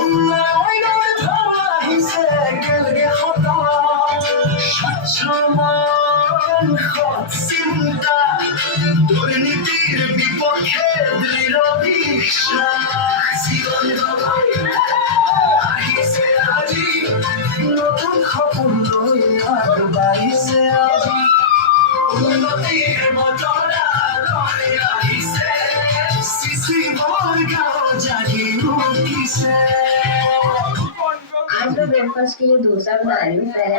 উন্নয়নের ধরা হিসে গেলগে হতা স্বচ্ছমান চিন্তা দুর্নীতির বিপক্ষে দৃঢ় বিশ্বাস জীবন আহিছে আজি নতুন সপোন লৈ আগবাঢ়িছে আজি উন্নতিৰ বতৰা লৈ আহিছে শিশিবৰ গাঁও জাগি উঠিছে आज मैं ब्रेकफास्ट के लिए डोसा बना रही हूँ। पहले